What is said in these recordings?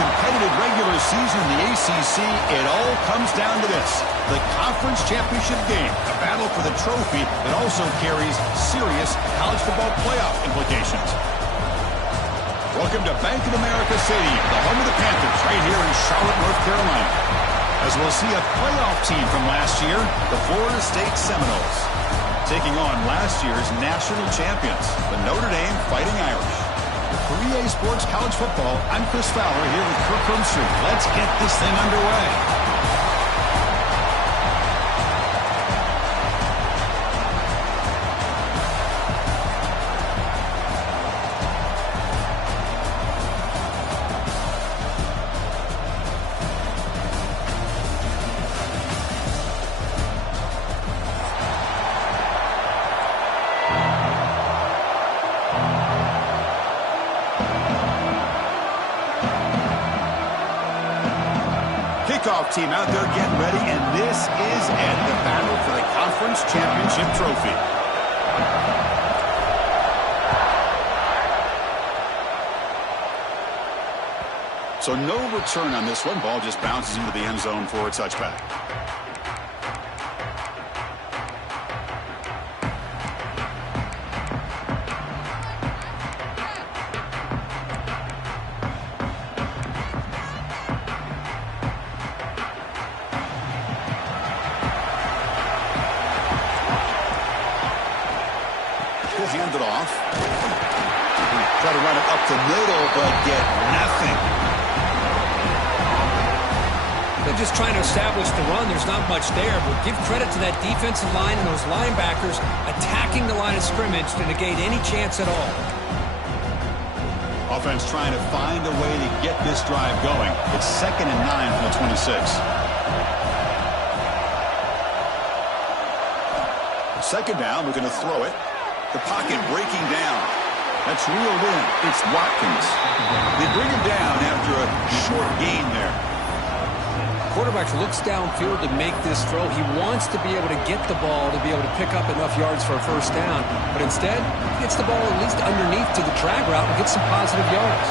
competitive regular season in the ACC, it all comes down to this: the conference championship game, a battle for the trophy that also carries serious college football playoff implications. Welcome to Bank of America Stadium, the home of the Panthers, right here in Charlotte, North Carolina, as we'll see a playoff team from last year, the Florida State Seminoles, taking on last year's national champions, the Notre Dame Fighting Irish. For EA Sports College Football, I'm Chris Fowler here with Kirk Herbstreit. Let's get this thing underway. Kickoff team out there getting ready, and this is it, the battle for the conference championship trophy. So no return on this one. Ball just bounces into the end zone for a touchback. Hand it off. Try to run it up the middle, but get nothing. They're just trying to establish the run. There's not much there, but give credit to that defensive line and those linebackers attacking the line of scrimmage to negate any chance at all. Offense trying to find a way to get this drive going. It's 2nd and 9 from the 26. Second down, we're going to throw it. The pocket breaking down. That's reeled in. It's Watkins. They bring him down after a short gain there. Quarterback looks downfield to make this throw. He wants to be able to get the ball to be able to pick up enough yards for a first down. But instead, he gets the ball at least underneath to the drag route and gets some positive yards.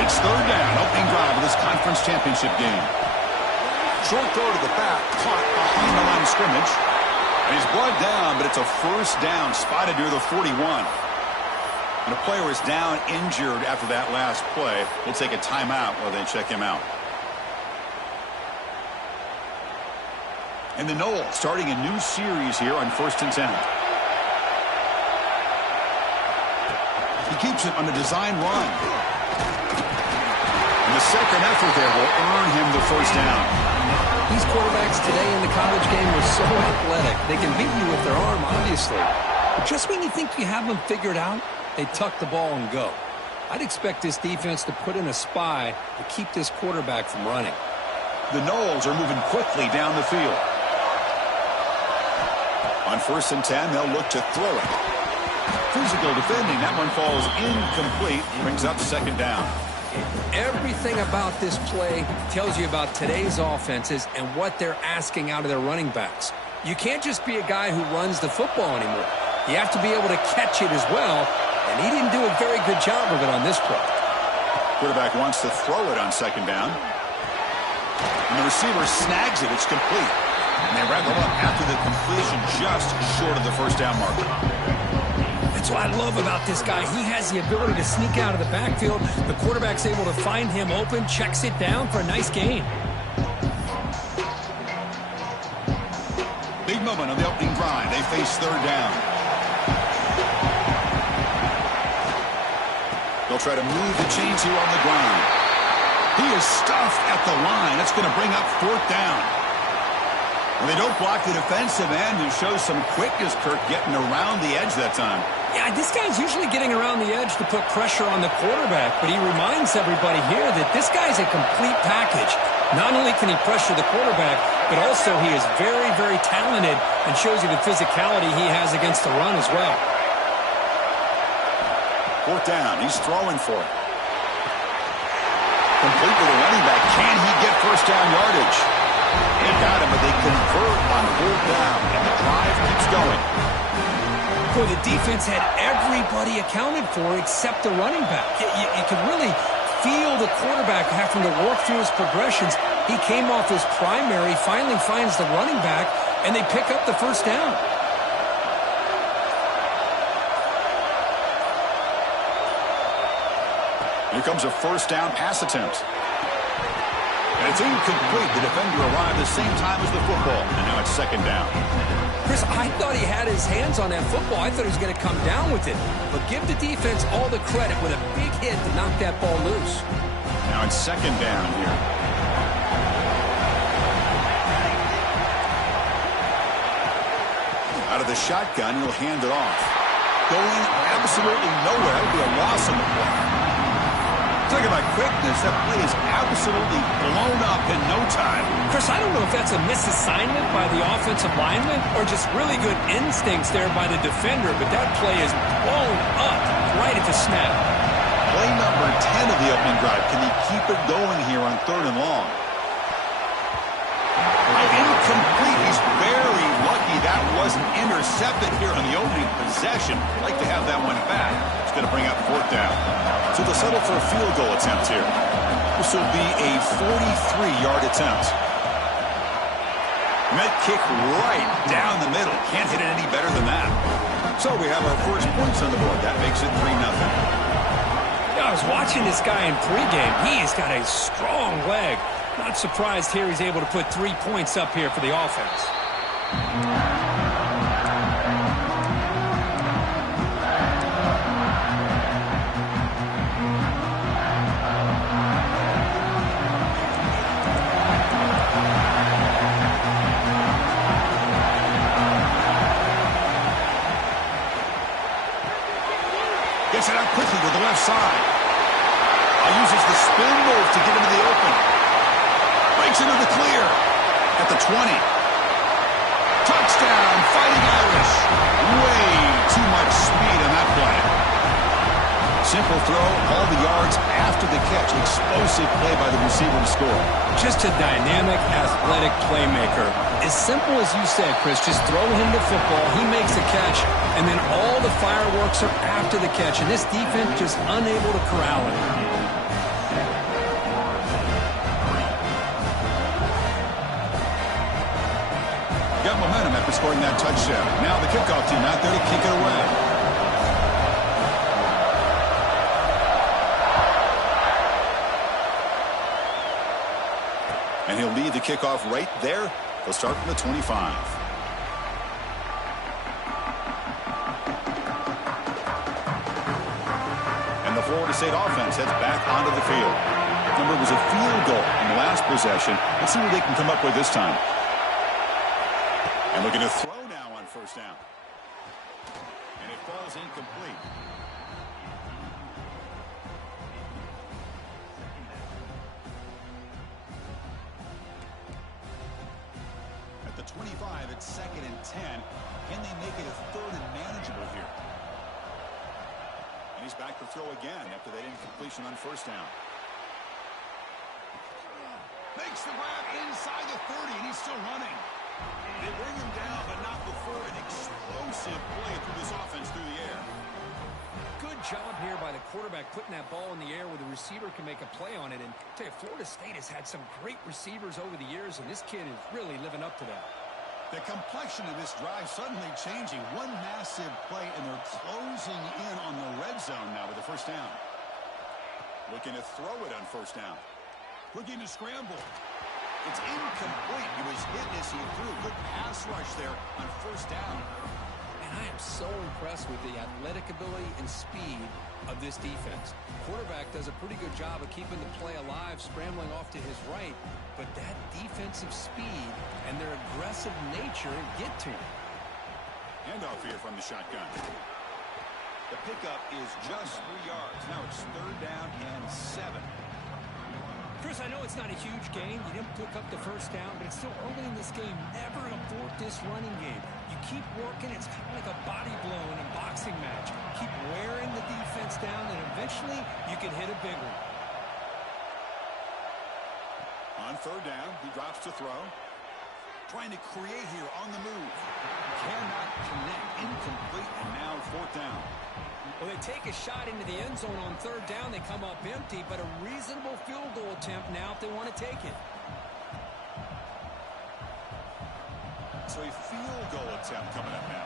It's third down. Opening drive of this conference championship game. Short throw to the back. Caught behind the line of scrimmage. And he's brought down, but it's a first down, spotted near the 41. And the player is down injured after that last play. We'll take a timeout while they check him out. And the Noles starting a new series here on 1st and 10. He keeps it on the design run. And the second effort there will earn him the first down. These quarterbacks today in the college game are so athletic. They can beat you with their arm, obviously. But just when you think you have them figured out, they tuck the ball and go. I'd expect this defense to put in a spy to keep this quarterback from running. The Noles are moving quickly down the field. On 1st and 10, they'll look to throw it. Physical defending. That one falls incomplete. Brings up 2nd down. Everything about this play tells you about today's offenses and what they're asking out of their running backs. You can't just be a guy who runs the football anymore. You have to be able to catch it as well, and he didn't do a very good job of it on this play. Quarterback wants to throw it on 2nd down. And the receiver snags it. It's complete. And they wrap it up after the completion just short of the first down marker. That's what I love about this guy. He has the ability to sneak out of the backfield. The quarterback's able to find him open, checks it down for a nice gain. Big moment on the opening drive. They face 3rd down. They'll try to move the chains here on the ground. He is stuffed at the line. That's going to bring up 4th down. Well, they don't block the defensive end, who shows some quickness, Kirk, getting around the edge that time. Yeah, this guy's usually getting around the edge to put pressure on the quarterback, but he reminds everybody here that this guy's a complete package. Not only can he pressure the quarterback, but also he is very, very talented and shows you the physicality he has against the run as well. 4th down. He's throwing for it. Complete with a running back. Can he get first down yardage? They got him, but they convert on 4th down, and the drive keeps going. Boy, the defense had everybody accounted for except the running back. You could really feel the quarterback having to work through his progressions. He came off his primary, finally finds the running back, and they pick up the first down. Here comes a first down pass attempt. And it's incomplete. The defender arrived the same time as the football, and now it's second down. Chris, I thought he had his hands on that football. I thought he was going to come down with it. But give the defense all the credit with a big hit to knock that ball loose. Now it's second down here. Out of the shotgun, he'll hand it off. Going absolutely nowhere. That would be a loss on the play. Talking about quickness, that play is absolutely blown up in no time. Chris, I don't know if that's a misassignment by the offensive lineman or just really good instincts there by the defender, but that play is blown up right at the snap. Play number 10 of the opening drive. Can he keep it going here on third and long? Incomplete. He's very lucky that wasn't intercepted here on the opening possession. Like to have that one back. It's going to bring up fourth down. So they'll settle for a field goal attempt here. This will be a 43-yard attempt. And that kick right down the middle. Can't hit it any better than that. So we have our first points on the board. That makes it 3-0. I was watching this guy in pregame. He has got a strong leg. Not surprised here he's able to put 3 points up here for the offense. Gets it out quickly with the left side. Uses the spin move to get into the open. Breaks into the clear at the 20. Touchdown, Fighting Irish. Way too much speed on that play. Simple throw, all the yards after the catch. Explosive play by the receiver to score. Just a dynamic, athletic playmaker. As simple as you said, Chris, just throw him the football, he makes the catch, and then all the fireworks are after the catch, and this defense just unable to corral it. Got momentum after scoring that touchdown. Now the kickoff team out there to kick it away. And he'll lead the kickoff right there. They'll start from the 25. And the Florida State offense heads back onto the field. Remember, it was a field goal in the last possession. Let's see what they can come up with this time. And looking to throw now on first down. And it falls incomplete. At the 25, it's second and 10. Can they make it a third and manageable here? And he's back to throw again after that incompletion on first down. Makes the grab inside the 30, and he's still running. They bring him down, but not before an explosive play through this offense through the air. Good job here by the quarterback putting that ball in the air where the receiver can make a play on it. And I tell you, Florida State has had some great receivers over the years, and this kid is really living up to that. The complexion of this drive suddenly changing. One massive play, and they're closing in on the red zone now with the first down. Looking to throw it on first down. Looking to scramble. It's incomplete. He was hit as he threw. Good pass rush there on first down. And I am so impressed with the athletic ability and speed of this defense. Quarterback does a pretty good job of keeping the play alive, scrambling off to his right. But that defensive speed and their aggressive nature get to him. Handoff here from the shotgun. The pickup is just 3 yards. Now it's third down and 7. Chris, I know it's not a huge game. You didn't pick up the first down, but it's still early in this game. Never abort this running game. You keep working. It's kind of like a body blow in a boxing match. Keep wearing the defense down, and eventually you can hit a big one. On third down, he drops to throw. Trying to create here on the move. Cannot connect. Incomplete, and now fourth down. Well, they take a shot into the end zone on third down. They come up empty, but a reasonable field goal attempt now if they want to take it. So a field goal attempt coming up now.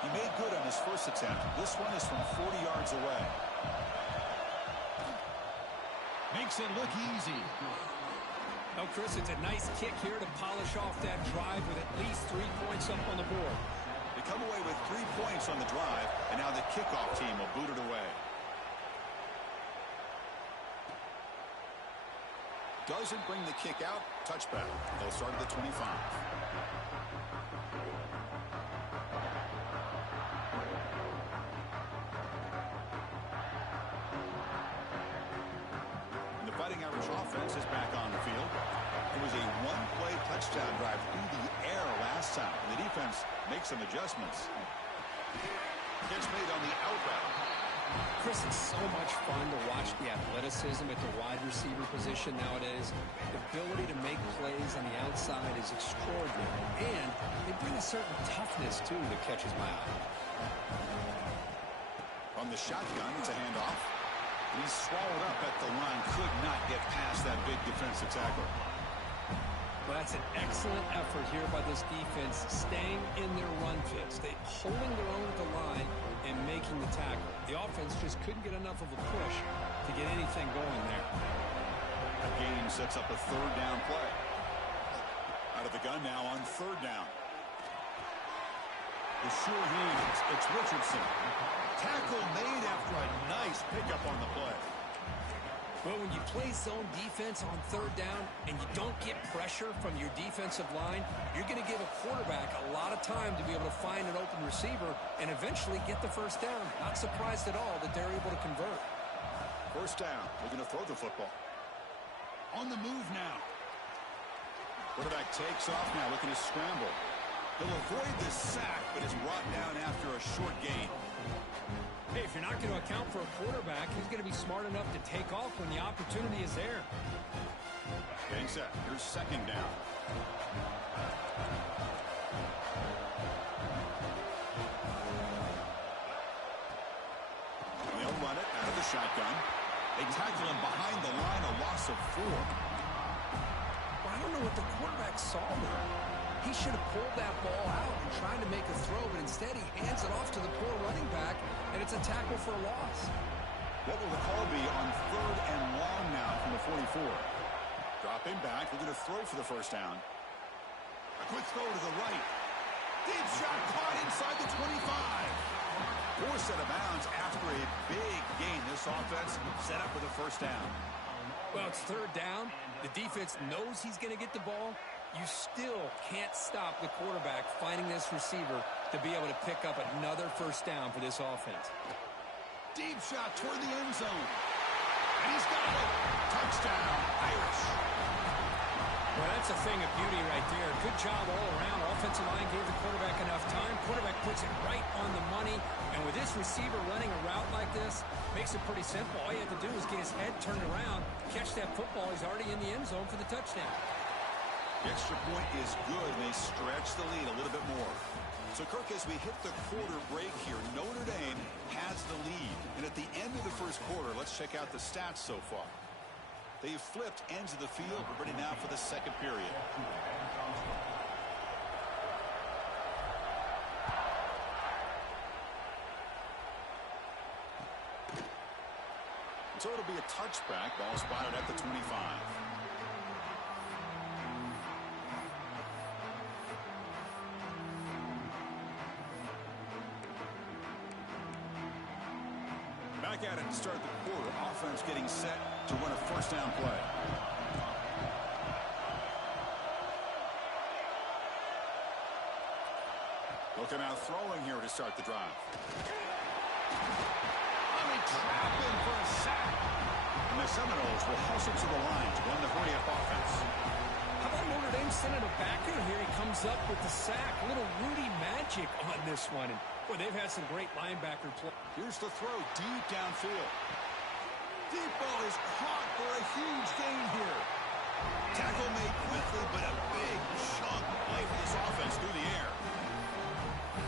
He made good on his first attempt. This one is from 40 yards away. Makes it look easy. Oh, Chris, it's a nice kick here to polish off that drive with at least 3 points up on the board. They come away with 3 points on the drive, and now the kickoff team will boot it away. Doesn't bring the kick out. Touchback. They'll start at the 25. Fighting Irish offense is back on the field. It was a one-play touchdown drive through the air last time. And the defense makes some adjustments. Gets made on the out route. Chris, it's so much fun to watch the athleticism at the wide receiver position nowadays. The ability to make plays on the outside is extraordinary. And they bring a certain toughness, too, that catches my eye. From the shotgun, it's a handoff. He's swallowed up at the line. Could not get past that big defensive tackle. Well, that's an excellent effort here by this defense, staying in their run fits. They holding their own at the line and making the tackle. The offense just couldn't get enough of a push to get anything going there. The game sets up a third down play. Out of the gun now on third down. The sure hands. It's Richardson. Tackle made after a nice pickup on the play. Well, when you play zone defense on third down and you don't get pressure from your defensive line, you're going to give a quarterback a lot of time to be able to find an open receiver and eventually get the first down. Not surprised at all that they're able to convert. First down. They're going to throw the football. On the move now. Quarterback takes off now, looking to scramble. He'll avoid the sack, but is brought down after a short gain. Hey, if you're not going to account for a quarterback, he's going to be smart enough to take off when the opportunity is there. Getting set. Here's second down. They'll run it out of the shotgun. They tackle him behind the line, a loss of 4. Well, I don't know what the quarterback saw there. He should have pulled that ball out and tried to make a throw, but instead he hands it off to the poor running back, and it's a tackle for a loss. What will the call be on third and long now from the 44? Dropping back, looking to throw for the first down. A quick throw to the right. Deep shot caught inside the 25. Forced out of bounds after a big gain. This offense set up for the first down. Well, it's third down. The defense knows he's going to get the ball. You still can't stop the quarterback finding this receiver to be able to pick up another first down for this offense. Deep shot toward the end zone. And he's got it. Touchdown, Irish. Well, that's a thing of beauty right there. Good job all around. Offensive line gave the quarterback enough time. Quarterback puts it right on the money. And with this receiver running a route like this, makes it pretty simple. All you have to do is get his head turned around, catch that football. He's already in the end zone for the touchdown. The extra point is good, and they stretch the lead a little bit more. So, Kirk, as we hit the quarter break here, Notre Dame has the lead. And at the end of the first quarter, let's check out the stats so far. They've flipped ends of the field. We're ready now for the second period. So it'll be a touchback. Ball spotted at the 25. Back at it to start the quarter. Offense getting set to run a first down play. Looking out throwing here to start the drive. Trap in for a sack. And the Seminoles will hustle to the line to run the hurry-up offense. How about Notre Dame sending a backer here? He comes up with the sack. A little Rudy magic on this one. And, boy, they've had some great linebacker play. Here's the throw deep downfield. Deep ball is caught for a huge gain here. Tackle made quickly, but a big chunk play for this offense through the air.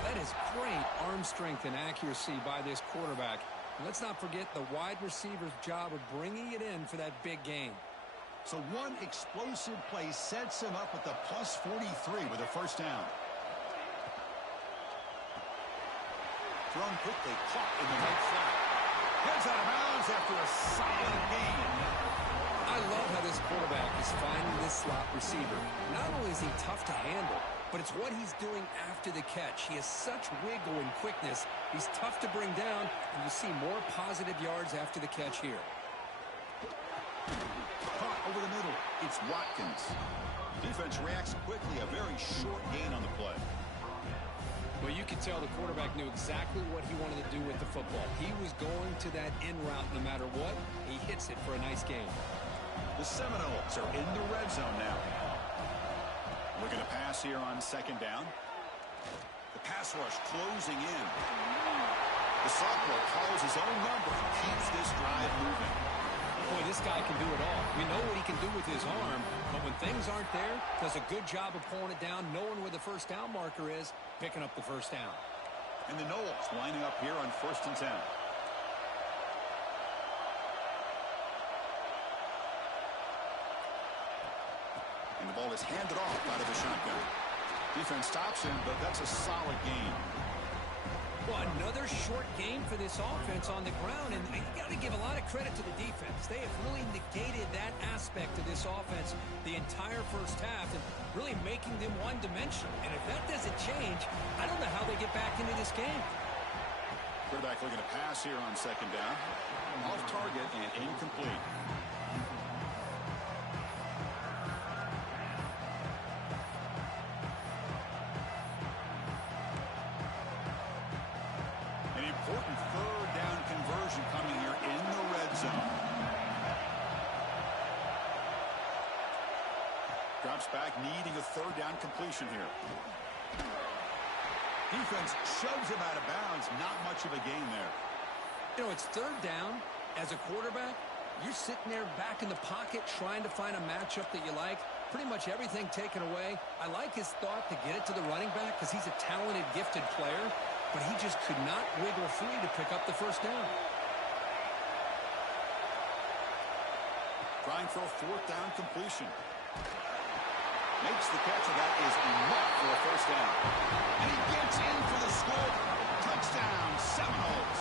That is great arm strength and accuracy by this quarterback. Let's not forget the wide receiver's job of bringing it in for that big game. So one explosive play sets him up at the plus 43 with a first down. Thrown quickly, caught in the right flat. Heads out of bounds after a solid gain. I love how this quarterback is finding this slot receiver. Not only is he tough to handle, but it's what he's doing after the catch. He has such wiggle and quickness. He's tough to bring down, and you see more positive yards after the catch here. Caught over the middle. It's Watkins. Defense reacts quickly. A very short gain on the play. Well, you could tell the quarterback knew exactly what he wanted to do with the football. He was going to that in route no matter what. He hits it for a nice gain. The Seminoles are in the red zone now. Looking to pass here on second down. The pass rush closing in. The sophomore calls his own number and keeps this drive moving. Boy, this guy can do it all. We know what he can do with his arm, but when things aren't there, does a good job of pulling it down, knowing where the first down marker is, picking up the first down. And the Noles lining up here on 1st and 10. And the ball is handed off out of the shotgun. Defense stops him, but that's a solid gain. Well, another short game for this offense on the ground, and you got to give a lot of credit to the defense. They have really negated that aspect of this offense the entire first half and really making them one-dimensional. And if that doesn't change, I don't know how they get back into this game. Quarterback looking to pass here on second down. Off target and incomplete. An important third down conversion coming here in the red zone. Drops back, needing a third down completion here. Defense shoves him out of bounds. Not much of a gain there. You know, it's third down. As a quarterback, you're sitting there back in the pocket trying to find a matchup that you like. Pretty much everything taken away. I like his thought to get it to the running back because he's a talented, gifted player, but he just could not wiggle free to pick up the first down. Trying for a fourth down completion. Makes the catch, and that is enough for a first down. And he gets in for the score. Touchdown, Seminoles.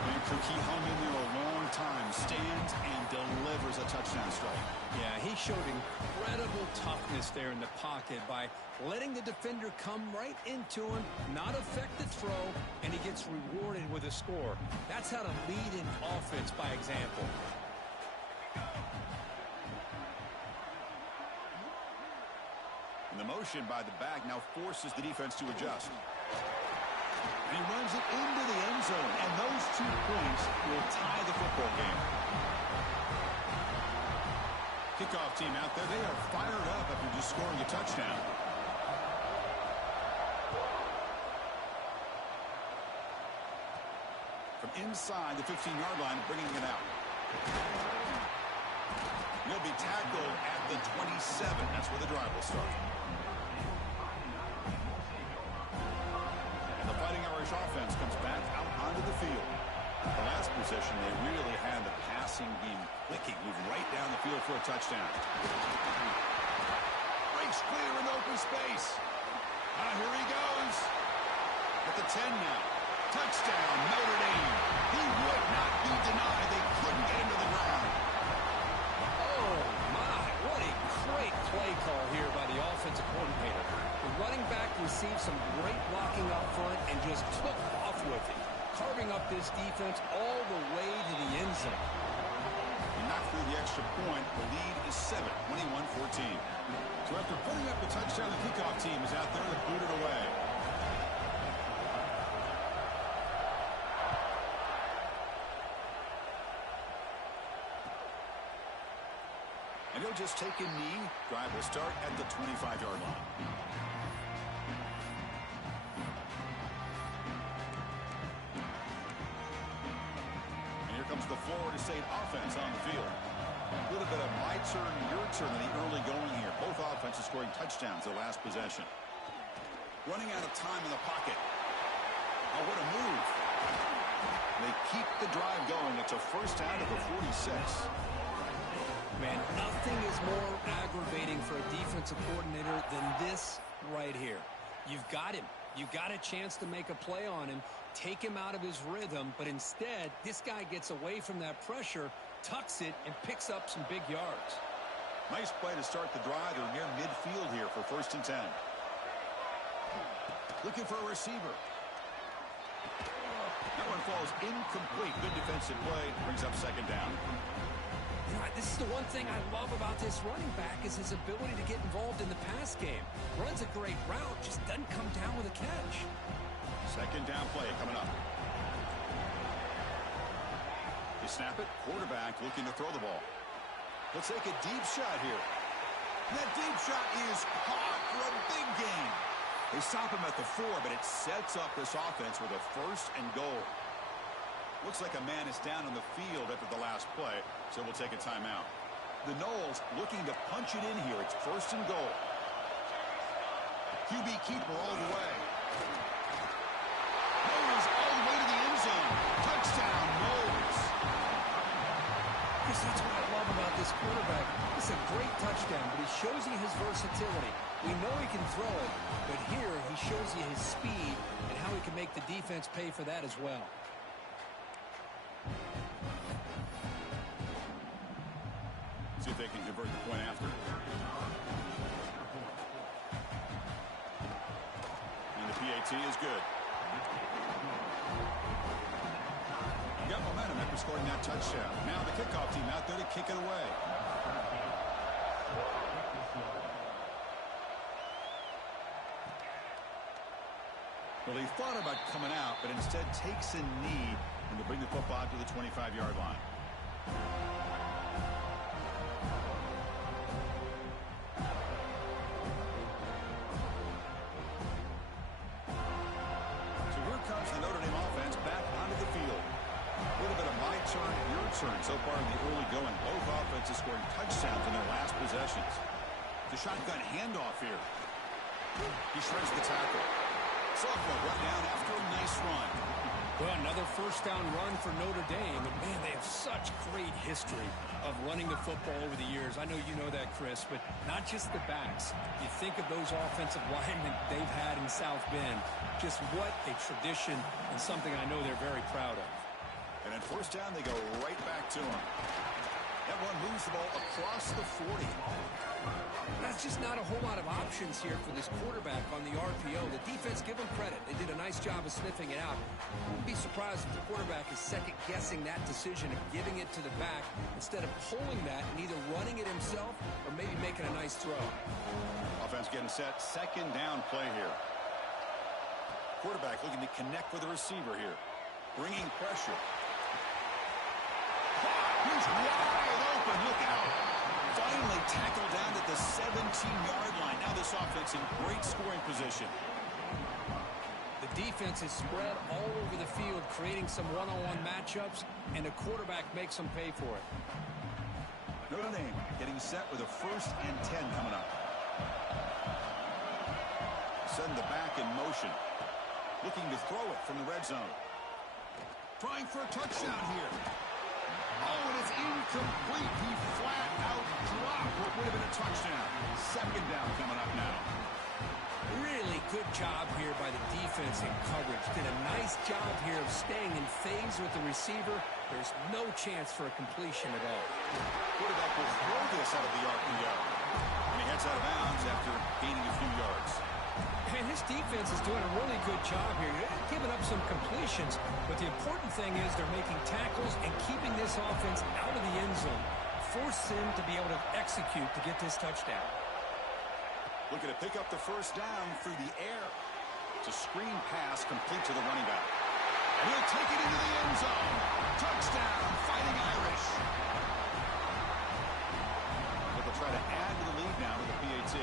And Cook, he hung in there a long time, stands and delivers a touchdown strike. Yeah, he showed incredible toughness there in the pocket by letting the defender come right into him, not affect the throw, and he gets rewarded with a score. That's how to lead an offense by example. And the motion by the back now forces the defense to adjust. And he runs it into the end zone, and those 2 points will tie the football game. Kickoff team out there, they are fired up after just scoring a touchdown. From inside the 15-yard line, bringing it out. He'll be tackled at the 27. That's where the drive will start. And the Fighting Irish offense comes back out onto the field. The last possession, they really had the passing game clicking, moving right down the field for a touchdown. Breaks clear in open space. Here he goes. At the 10 now. Touchdown, Notre Dame. He would not be denied. They couldn't get him to the ground. Oh, my. What a great play call here by the offensive coordinator. The running back received some great blocking up front and just took off with it, carving up this defense all the way to the end zone. He knocked through the extra point. The lead is 7, 21-14. So after putting up a touchdown, the kickoff team is out there to boot it away. And he'll just take a knee. Drive will start at the 25-yard line. And here comes the Florida State offense on the field. A little bit of my turn, your turn in the early going here. Both offenses scoring touchdowns their last possession. Running out of time in the pocket. Oh, what a move. They keep the drive going. It's a first down at the 46. Man, nothing is more aggravating for a defensive coordinator than this right here. You've got him. You've got a chance to make a play on him, take him out of his rhythm, but instead, this guy gets away from that pressure, tucks it, and picks up some big yards. Nice play to start the drive. They're near midfield here for 1st and 10. Looking for a receiver. That one falls incomplete. Good defensive play. Brings up 2nd down. You know, this is the one thing I love about this running back is his ability to get involved in the pass game. Runs a great route, just doesn't come down with a catch. 2nd down play coming up. They snap it. Quarterback looking to throw the ball. Let's take a deep shot here. That deep shot is caught for a big gain. They stop him at the 4, but it sets up this offense with a 1st and goal. Looks like a man is down on the field after the last play, so we'll take a timeout. The Noles looking to punch it in here. It's 1st and goal. QB keeper all the way. Noles all the way to the end zone. Touchdown, Noles. That's what I love about this quarterback. It's a great touchdown, but he shows you his versatility. We know he can throw it, but here he shows you his speed and how he can make the defense pay for that as well. See if they can convert the point after. And the PAT is good. Got momentum after scoring that touchdown. Now the kickoff team out there to kick it away. Well, he thought about coming out, but instead takes a knee and to bring the football to the 25-yard line. So here comes the Notre Dame offense back onto the field. A little bit of my turn, your turn so far in the early going. Both offenses scoring touchdowns in their last possessions. The shotgun handoff here. He shreds the tackle. Sophomore run down after a nice run. Well, another 1st down run for Notre Dame. And, man, they have such great history of running the football over the years. I know you know that, Chris, but not just the backs. You think of those offensive linemen they've had in South Bend. Just what a tradition and something I know they're very proud of. And on 1st down, they go right back to him. That one moves the ball across the 40. That's just not a whole lot of options here for this quarterback on the RPO. The defense, give them credit. They did a nice job of sniffing it out. I wouldn't be surprised if the quarterback is second-guessing that decision of giving it to the back instead of pulling that and either running it himself or maybe making a nice throw. Offense getting set. 2nd down play here. Quarterback looking to connect with the receiver here. Bringing pressure. He's wide open. Look out. Finally tackled down at the 17-yard line. Now this offense in great scoring position. The defense is spread all over the field, creating some one-on-one matchups, and the quarterback makes them pay for it. Notre Dame getting set with a 1st and 10 coming up. Send the back in motion. Looking to throw it from the red zone. Trying for a touchdown here. Oh, and it's incomplete. He flat out dropped what would have been a touchdown. 2nd down coming up now. Really good job here by the defense in coverage. Did a nice job here of staying in phase with the receiver. There's no chance for a completion at all. Quarterback will throw this out of the RPO. And he heads out of bounds after gaining a few yards. And his defense is doing a really good job here. They're giving up some completions, but the important thing is they're making tackles and keeping this offense out of the end zone. Force him to be able to execute to get this touchdown. Looking to pick up the 1st down through the air. It's a screen pass complete to the running back. And he'll take it into the end zone. Touchdown, Fighting Irish. But they'll try to add to the lead now with the PAT.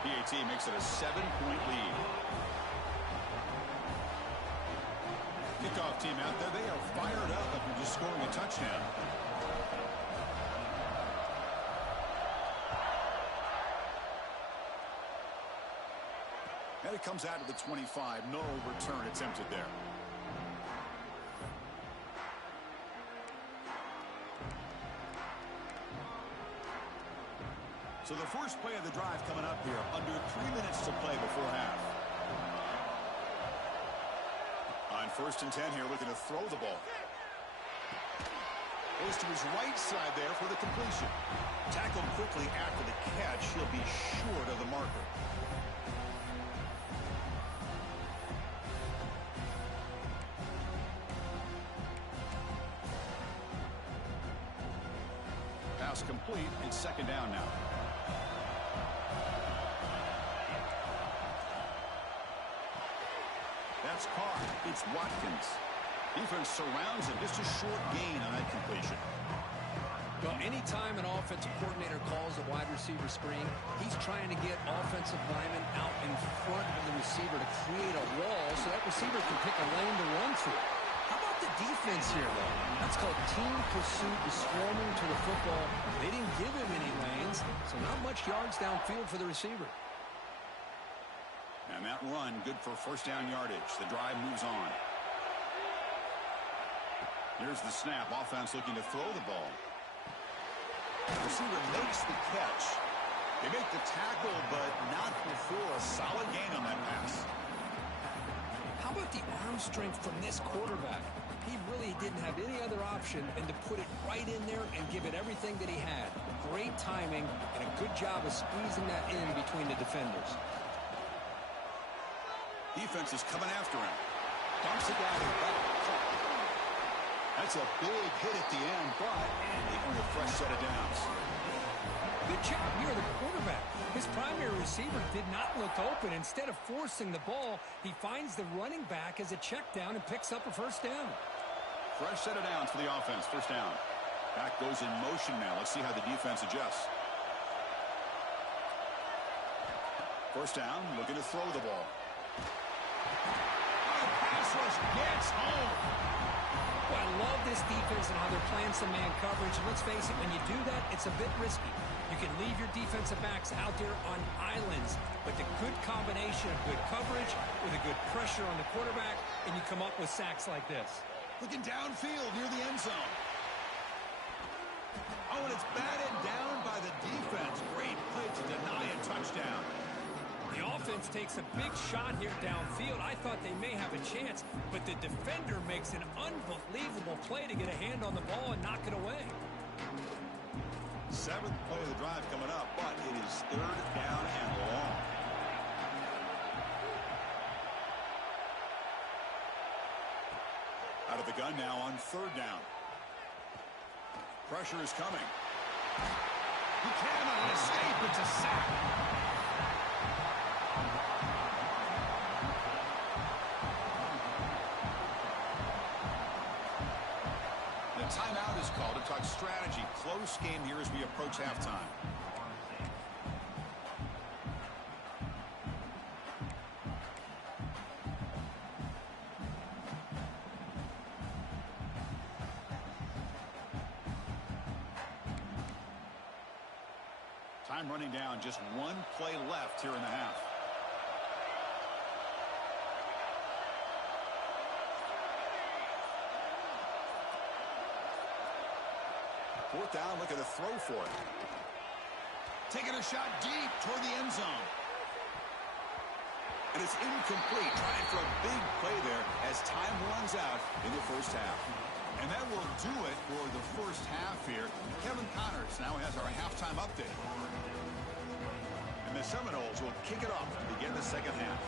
PAT makes it a 7-point lead. Kickoff team out there, they are fired up after just scoring a touchdown. And it comes out of the 25. No return attempted there. So the first play of the drive coming up here. Under 3 minutes to play before half. On 1st and 10 here, looking to throw the ball. Goes to his right side there for the completion. Tackled quickly after the catch. He'll be short of the marker. Pass complete. It's 2nd down now. That's caught. It's Watkins. Defense surrounds him. Just a short gain on that completion. Well, anytime an offensive coordinator calls a wide receiver screen, he's trying to get offensive linemen out in front of the receiver to create a wall so that receiver can pick a lane to run through. How about the defense here, though? That's called team pursuit and swarming to the football. They didn't give him any lanes, so not much yards downfield for the receiver. And that run, good for 1st down yardage. The drive moves on. Here's the snap. Offense looking to throw the ball. The receiver makes the catch. They make the tackle, but not before a solid gain on that pass. How about the arm strength from this quarterback? He really didn't have any other option than to put it right in there and give it everything that he had. Great timing and a good job of squeezing that in between the defenders. Defense is coming after him. Dumps it down and back. That's a big hit at the end, but they earn a fresh set of downs. Good job here, the quarterback. His primary receiver did not look open. Instead of forcing the ball, he finds the running back as a check down and picks up a 1st down. Fresh set of downs for the offense. 1st down. Back goes in motion now. Let's see how the defense adjusts. 1st down, looking to throw the ball. Pass rush gets home. Well, I love this defense and how they're playing some man coverage. And let's face it, when you do that, it's a bit risky. You can leave your defensive backs out there on islands, but the good combination of good coverage with a good pressure on the quarterback, and you come up with sacks like this. Looking downfield near the end zone. Oh, and it's batted down by the defense. Great play to deny a touchdown. The offense takes a big shot here downfield. I thought they may have a chance, but the defender makes an unbelievable play to get a hand on the ball and knock it away. 7th play of the drive coming up, but it is 3rd down and long. Out of the gun now on 3rd down. Pressure is coming. He cannot escape. It's a sack. Timeout is called to talk strategy. Close game here as we approach halftime. Time running down. Just 1 play left here in the half. 4th down, looking to throw for it. Taking a shot deep toward the end zone. And it's incomplete. Trying for a big play there as time runs out in the 1st half. And that will do it for the 1st half here. Kevin Connors now has our halftime update. And the Seminoles will kick it off to begin the 2nd half.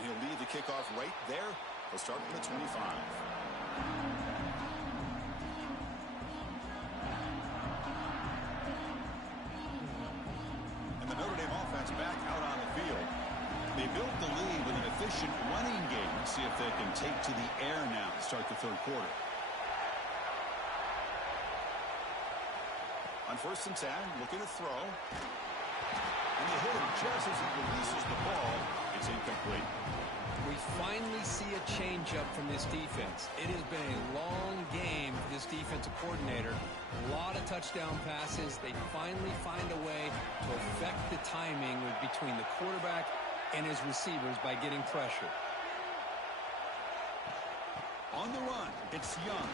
And he'll lead the kickoff right there. He'll start from the 25. And the Notre Dame offense back out on the field. They built the lead with an efficient running game. Let's see if they can take to the air now to start the 3rd quarter. On 1st and 10, looking to throw. And they hit him just as he releases the ball. It's incomplete. We finally see a changeup from this defense. It has been a long game for this defensive coordinator. lot of touchdown passes. They finally find a way to affect the timing between the quarterback and his receivers by getting pressure. On the run, it's Young.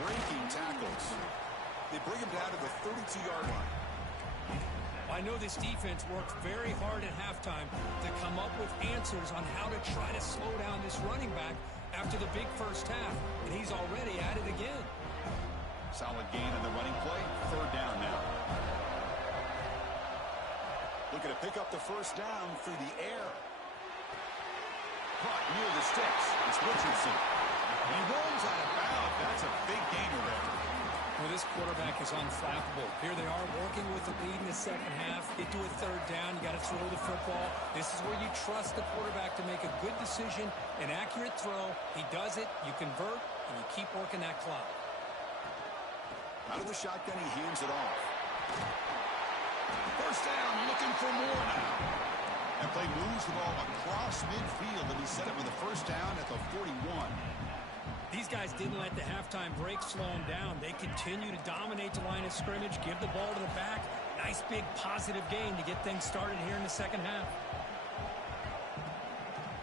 Breaking tackles. They bring him down to the 32-yard line. I know this defense worked very hard at halftime to come up with answers on how to try to slow down this running back after the big first half, and he's already at it again. Solid gain on the running play. Third down now. Looking to pick up the first down through the air. Caught near the sticks. It's Richardson. He rolls out of bounds. That's a big gainer there. Well, this quarterback is unflappable. Here they are working with the lead in the second half. Get to a third down. You got to throw the football. This is where you trust the quarterback to make a good decision, an accurate throw. He does it. You convert, and you keep working that clock. Out of the shotgun, he hands it off. First down, looking for more now. That play moves the ball across midfield, and he set it with a first down at the 41. These guys didn't let the halftime break slow them down. They continue to dominate the line of scrimmage, give the ball to the back. Nice big positive gain to get things started here in the second half.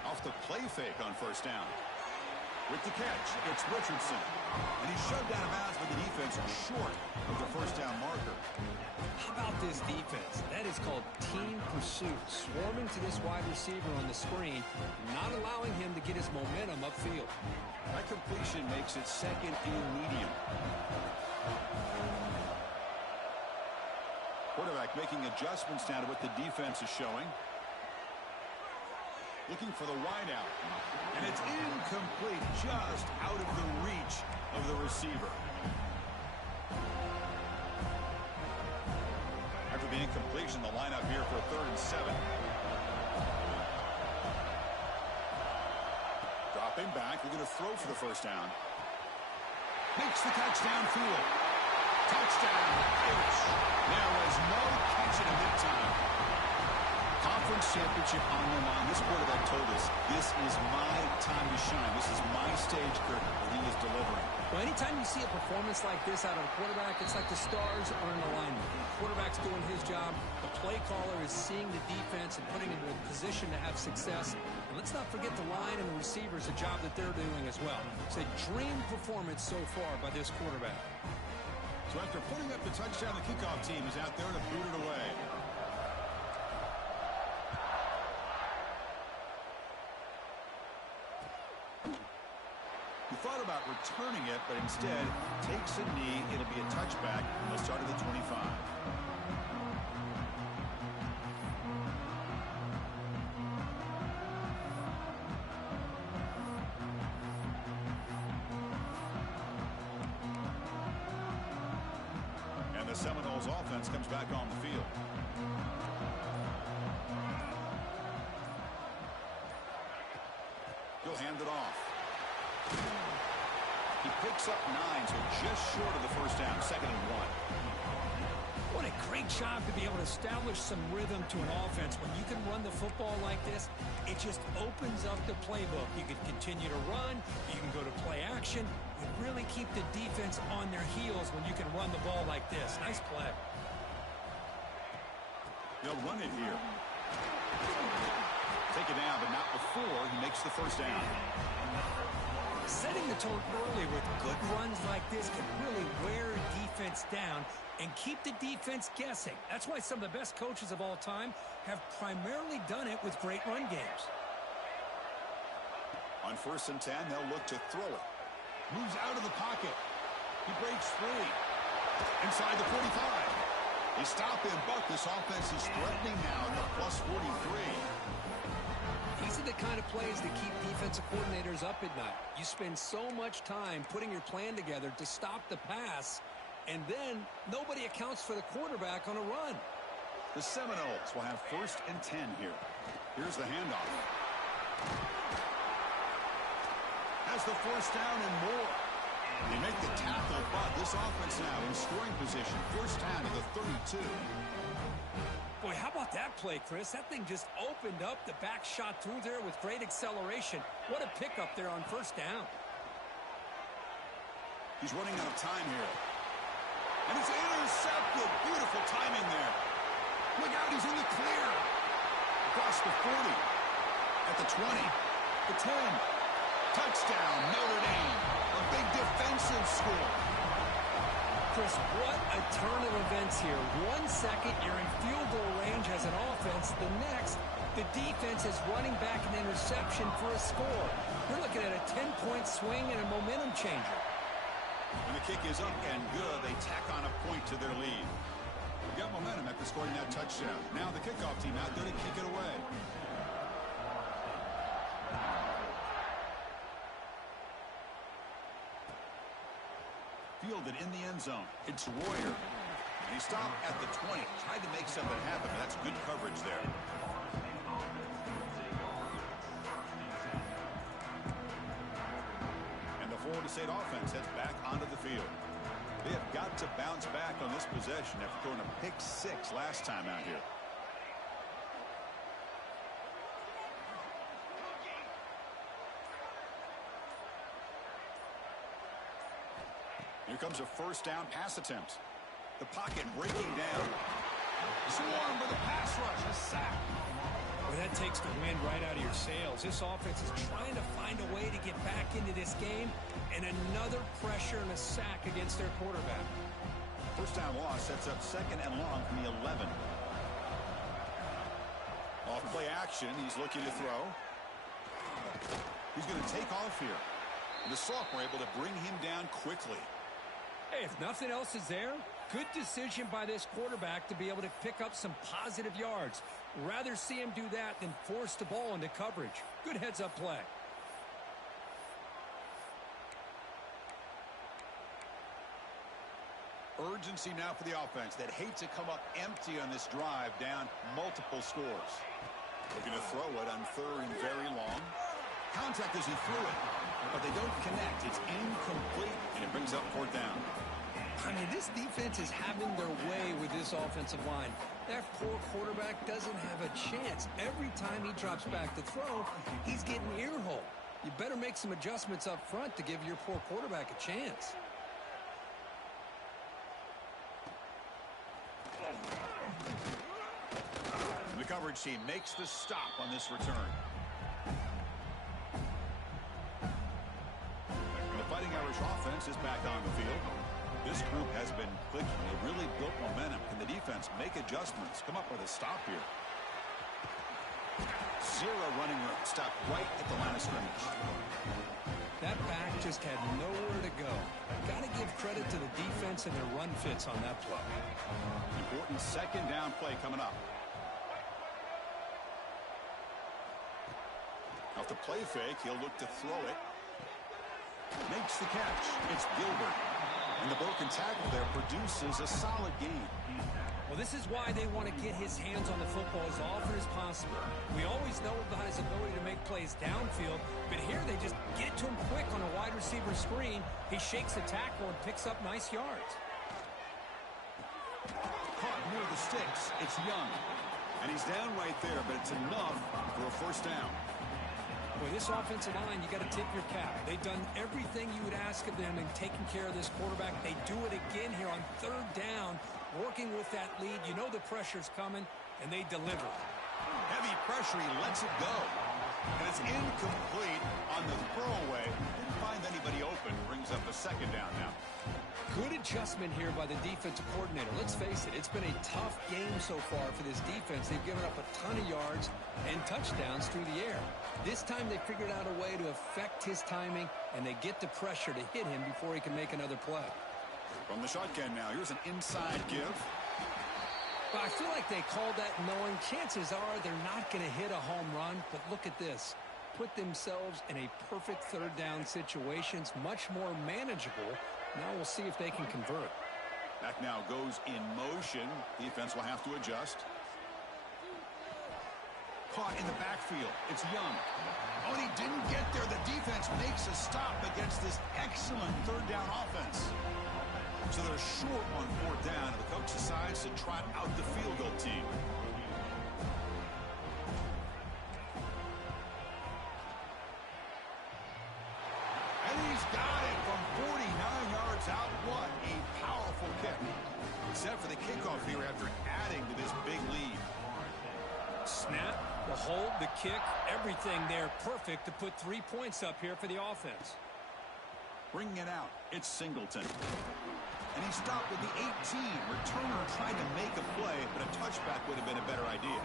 Off the play fake on first down. With the catch, it's Richardson. And he's shoved out of bounds, but the defense is short of the first down marker. How about this defense? That is called team pursuit. Swarming to this wide receiver on the screen, not allowing him to get his momentum upfield. That completion makes it second and medium. Quarterback making adjustments now to what the defense is showing. Looking for the wideout. And it's incomplete, just out of the reach of the receiver. After the incompletion, the lineup here for 3rd and 7. Dropping back, looking to throw for the first down. Makes the catch downfield. Touchdown, H. There was no catching him in time. Conference championship on their mind. This quarterback told us, this is my time to shine. This is my stage, Kirk, where he is delivering. Well, anytime you see a performance like this out of a quarterback, it's like the stars are in alignment. The quarterback's doing his job. The play caller is seeing the defense and putting him in a position to have success. And let's not forget the line and the receivers, the job that they're doing as well. It's a dream performance so far by this quarterback. So after putting up the touchdown, the kickoff team is out there to boot it away. He thought about returning it, but instead takes a knee. It'll be a touchback. They'll start at the 25. And the Seminoles offense comes back on the field. He'll hand it off. He picks up 9, so just short of the first down, 2nd and 1. What a great job to be able to establish some rhythm to an offense. When you can run the football like this, it just opens up the playbook. You can continue to run. You can go to play action. You really keep the defense on their heels when you can run the ball like this. Nice play. They'll run it here. Take it down, but not before he makes the first down. Setting the tone early with good runs like this can really wear a defense down and keep the defense guessing. That's why some of the best coaches of all time have primarily done it with great run games. On 1st and 10, they'll look to throw it. Moves out of the pocket. He breaks free. Inside the 45. They stop him, but this offense is threatening now at the plus 43. These are the kind of plays that keep defensive coordinators up at night. You spend so much time putting your plan together to stop the pass, and then nobody accounts for the quarterback on a run. The Seminoles will have 1st and 10 here. Here's the handoff. Has the first down and more. They make the tackle, but this offense now in scoring position. First down to the 32. Boy, how about that play, Chris? That thing just opened up. The back shot through there with great acceleration. What a pickup there on first down. He's running out of time here. And it's intercepted. Beautiful timing there. Look out, he's in the clear. Across the 40. At the 20. The 10. Touchdown, Notre Dame. A big defensive score. Chris, what a turn of events here. 1 second, you're in field goal range as an offense. The next, the defense is running back an interception for a score. We're looking at a 10-point swing and a momentum changer. And the kick is up and good. They tack on a point to their lead. We got momentum after scoring that touchdown. Now the kickoff team out there to kick it away. Fielded in the end zone. It's Royer. And he stopped at the 20. Tried to make something happen, but that's good coverage there. And the Florida State offense heads back onto the field. They have got to bounce back on this possession after throwing a pick 6 last time out here. Here comes a first down pass attempt. The pocket breaking down. Swarm with a pass rush, a sack. Well, that takes the wind right out of your sails. This offense is trying to find a way to get back into this game, and another pressure and a sack against their quarterback. First down loss sets up 2nd and long from the 11. Off play action, he's looking to throw. He's going to take off here. And the sophomore able to bring him down quickly. Hey, if nothing else is there, good decision by this quarterback to be able to pick up some positive yards. Rather see him do that than force the ball into coverage. Good heads-up play. Urgency now for the offense that hates to come up empty on this drive, down multiple scores. Looking to throw it on 3rd and very long. Contact as he threw it, but they don't connect. It's incomplete, and it brings up 4th down. I mean, this defense is having their way with this offensive line. That poor quarterback doesn't have a chance. Every time he drops back to throw, he's getting earhole. You better make some adjustments up front to give your poor quarterback a chance. The coverage team makes the stop on this return. And the Fighting Irish offense is back on the field. This group has been clicking. They really built momentum. Can the defense make adjustments? Come up with a stop here. 0 running room. Stop right at the line of scrimmage. That back just had nowhere to go. Got to give credit to the defense and their run fits on that play. Important 2nd down play coming up. Off the play fake, he'll look to throw it. Makes the catch. It's Gilbert. And the broken tackle there produces a solid gain. Well, this is why they want to get his hands on the football as often as possible. We always know about his ability to make plays downfield, but here they just get it to him quick on a wide receiver screen. He shakes the tackle and picks up nice yards. Caught near the sticks. It's Young. And he's down right there, but it's enough for a first down. Boy, this offensive line, you got to tip your cap. They've done everything you would ask of them in taking care of this quarterback. They do it again here on 3rd down, working with that lead. You know the pressure's coming, and they deliver. Heavy pressure, he lets it go. And it's incomplete on the throwaway. Didn't find anybody open. Brings up a 2nd down now. Good adjustment here by the defensive coordinator. Let's face it, it's been a tough game so far for this defense. They've given up a ton of yards and touchdowns through the air. This time they figured out a way to affect his timing, and they get the pressure to hit him before he can make another play. From the shotgun now, here's an inside give. But I feel like they called that knowing chances are they're not going to hit a home run, but look at this. Put themselves in a perfect 3rd down situation. It's much more manageable. Now we'll see if they can convert. Back now goes in motion. Defense will have to adjust. Caught in the backfield. It's Young. Oh, and he didn't get there. The defense makes a stop against this excellent 3rd down offense. So they're short on 4th down, and the coach decides to trot out the field goal team. And he's got it from 49 yards out. What a powerful kick. hold, the kick, everything there perfect to put 3 points up here for the offense. Bringing it out, it's Singleton. And he stopped with the 18. Returner tried to make a play, but a touchback would have been a better idea.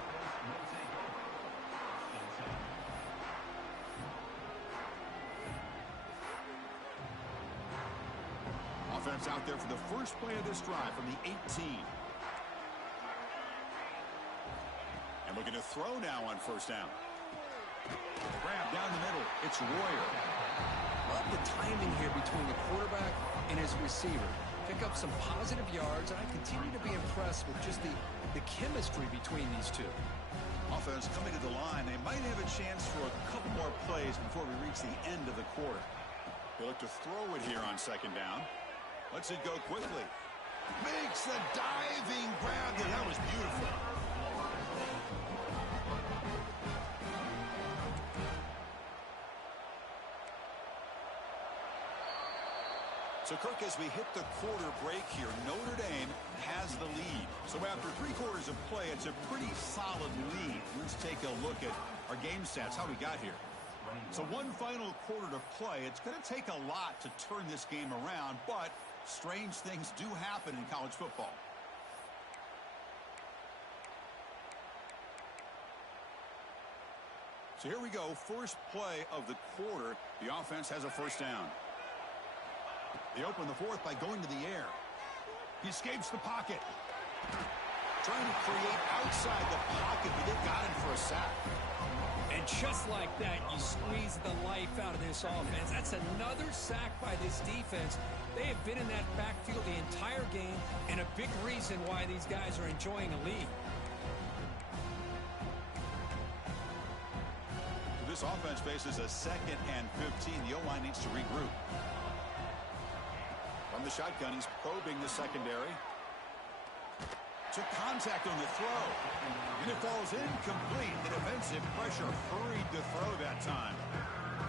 Offense out there for the first play of this drive from the 18. And looking to throw now on first down. Grab down the middle. It's Royer. Love the timing here between the quarterback and his receiver. Pick up some positive yards, and I continue to be impressed with just the chemistry between these two. Offense coming to the line. They might have a chance for a couple more plays before we reach the end of the quarter. They look to throw it here on second down. Lets it go quickly. Makes the diving grab. That was beautiful. So, Kirk, as we hit the quarter break here, Notre Dame has the lead. So after 3 quarters of play, it's a pretty solid lead. Let's take a look at our game stats, how we got here. So one final quarter to play. It's going to take a lot to turn this game around, but strange things do happen in college football. So here we go, first play of the quarter. The offense has a first down. They open the fourth by going to the air. He escapes the pocket. Trying to create outside the pocket, but they've got him for a sack. And just like that, you squeeze the life out of this offense. That's another sack by this defense. They have been in that backfield the entire game, and a big reason why these guys are enjoying a lead. So this offense faces a 2nd and 15. The O-line needs to regroup. From the shotgun, he's probing the secondary. Took contact on the throw. And it falls incomplete. The defensive pressure hurried to throw that time.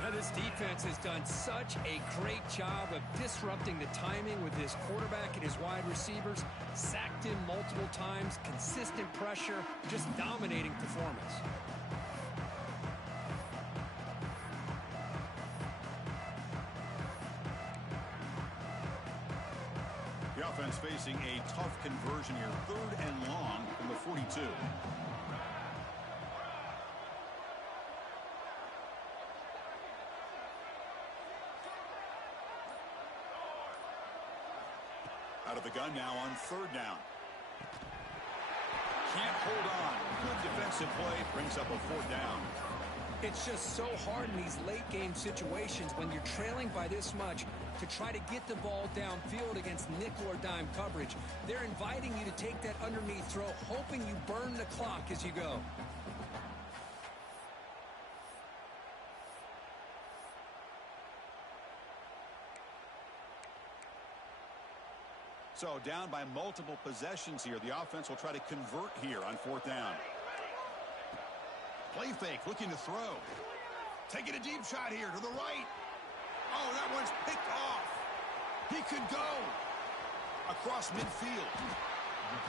Now this defense has done such a great job of disrupting the timing with his quarterback and his wide receivers. Sacked him multiple times. Consistent pressure. Just dominating performance. The offense facing a tough conversion here. 3rd and long from the 42. Out of the gun now on 3rd down. Can't hold on. Good defensive play. Brings up a 4th down. It's just so hard in these late-game situations when you're trailing by this much to try to get the ball downfield against nickel or dime coverage. They're inviting you to take that underneath throw, hoping you burn the clock as you go. So down by multiple possessions here. The offense will try to convert here on 4th down. Play fake, looking to throw. Taking a deep shot here to the right. Oh, that one's picked off. He could go across midfield.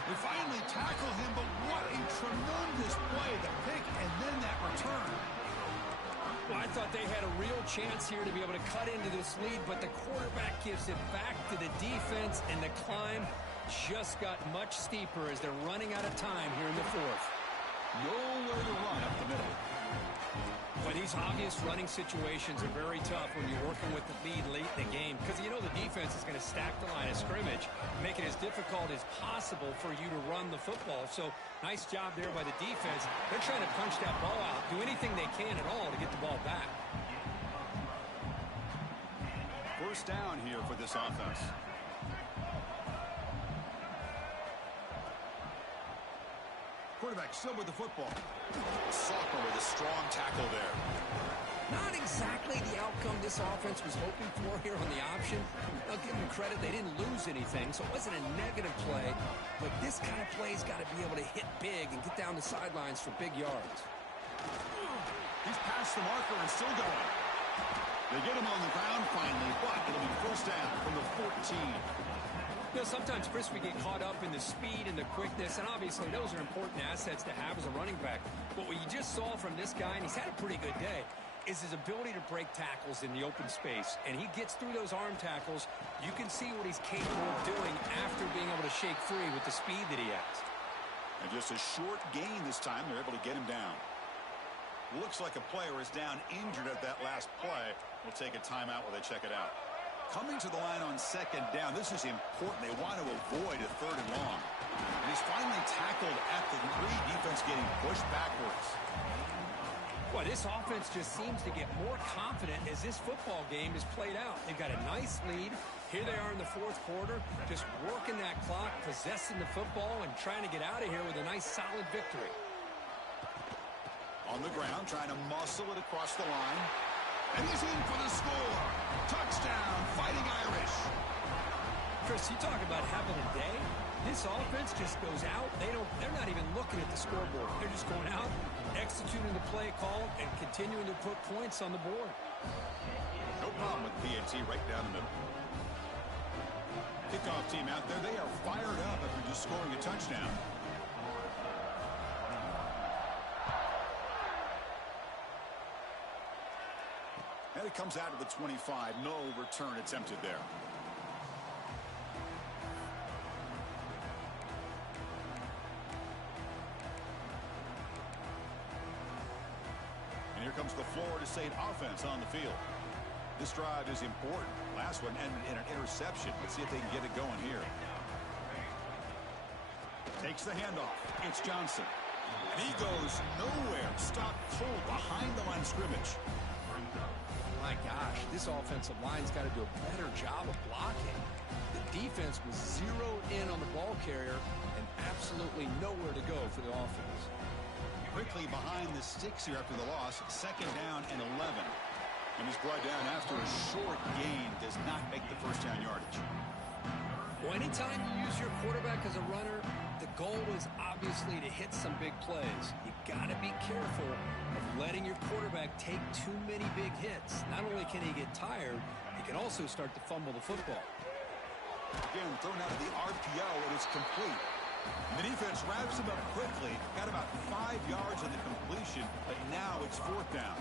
They finally tackle him, but what a tremendous play. The pick and then that return. Well, I thought they had a real chance here to be able to cut into this lead, but the quarterback gives it back to the defense, and the climb just got much steeper as they're running out of time here in the 4th. Nowhere to run up the middle. But these obvious running situations are very tough when you're working with the lead late in the game, because you know the defense is going to stack the line of scrimmage, make it as difficult as possible for you to run the football. So nice job there by the defense. They're trying to punch that ball out, do anything they can at all to get the ball back. First down here for this offense. Quarterback still with the football. Sophomore with a strong tackle there. Not exactly the outcome this offense was hoping for here on the option. I'll give them credit. They didn't lose anything, so it wasn't a negative play. But this kind of play's got to be able to hit big and get down the sidelines for big yards. He's past the marker and still going. They get him on the ground finally, but it'll be first down from the 14. You know, sometimes, Chris, we get caught up in the speed and the quickness, and obviously those are important assets to have as a running back. But what you just saw from this guy, and he's had a pretty good day, is his ability to break tackles in the open space. And he gets through those arm tackles. You can see what he's capable of doing after being able to shake free with the speed that he has. And just a short gain this time, they're able to get him down. Looks like a player is down injured at that last play. We'll take a timeout while they check it out. Coming to the line on second down, this is important. They want to avoid a third and long. And he's finally tackled at the 3, defense getting pushed backwards. Well, this offense just seems to get more confident as this football game is played out. They've got a nice lead. Here they are in the fourth quarter, just working that clock, possessing the football, and trying to get out of here with a nice, solid victory. On the ground, trying to muscle it across the line. And he's in for the score. Touchdown, Fighting Irish. Chris, you talk about having a day. This offense just goes out. They're not even looking at the scoreboard. They're just going out, executing the play call, and continuing to put points on the board. No problem with PAT right down the middle. Kickoff team out there. They are fired up after just scoring a touchdown. And it comes out of the 25. No return attempted there. And here comes the Florida State offense on the field. This drive is important. Last one ended in an interception. Let's see if they can get it going here. Takes the handoff. It's Johnson. And he goes nowhere. Stopped cold behind the line of scrimmage. My gosh, this offensive line's got to do a better job of blocking. The defense was zeroed in on the ball carrier and absolutely nowhere to go for the offense. Quickly behind the sticks here after the loss. Second down and 11. And he's brought down after a short gain. Does not make the first down yardage. Well, anytime you use your quarterback as a runner, the goal is obviously to hit some big plays. You got to be careful of letting your quarterback take too many big hits. Not only can he get tired, he can also start to fumble the football. Again, thrown out of the RPO, and it's complete. The defense wraps him up quickly. Got about 5 yards on the completion, but now it's fourth down.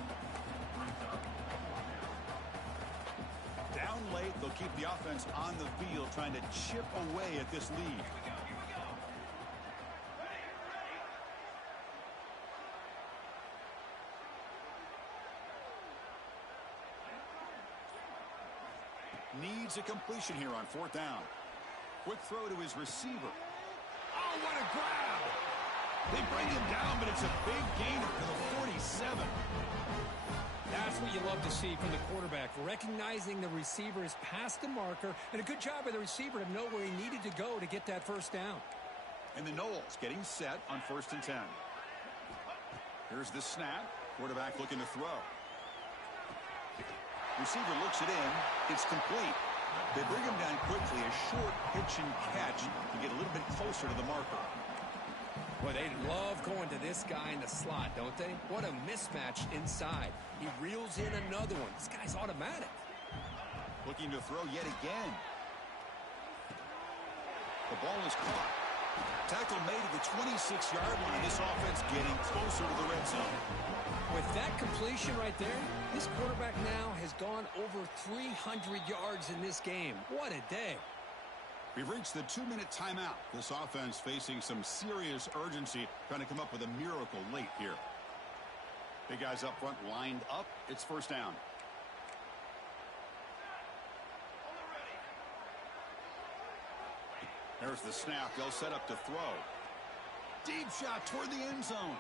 Down late, they'll keep the offense on the field, trying to chip away at this lead. Needs a completion here on fourth down. Quick throw to his receiver. Oh, what a grab! They bring him down, but it's a big gain for the 47. That's what you love to see from the quarterback, recognizing the receiver is past the marker, and a good job by the receiver to know where he needed to go to get that first down. And the Knowles getting set on 1st and 10. Here's the snap. Quarterback looking to throw. Receiver looks it in. It's complete. They bring him down quickly. A short pitch and catch to get a little bit closer to the marker. Boy, they love going to this guy in the slot, don't they? What a mismatch inside. He reels in another one. This guy's automatic. Looking to throw yet again. The ball is caught. Tackle made at the 26-yard line. This offense getting closer to the red zone. With that completion right there, this quarterback now has gone over 300 yards in this game. What a day. We've reached the 2-minute timeout. This offense facing some serious urgency, trying to come up with a miracle late here. Big guys up front lined up. It's first down. There's the snap. They'll set up to throw. Deep shot toward the end zone.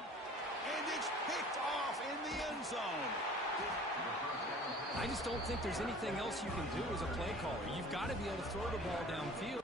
And it's picked off in the end zone. I just don't think there's anything else you can do as a play caller. You've got to be able to throw the ball downfield.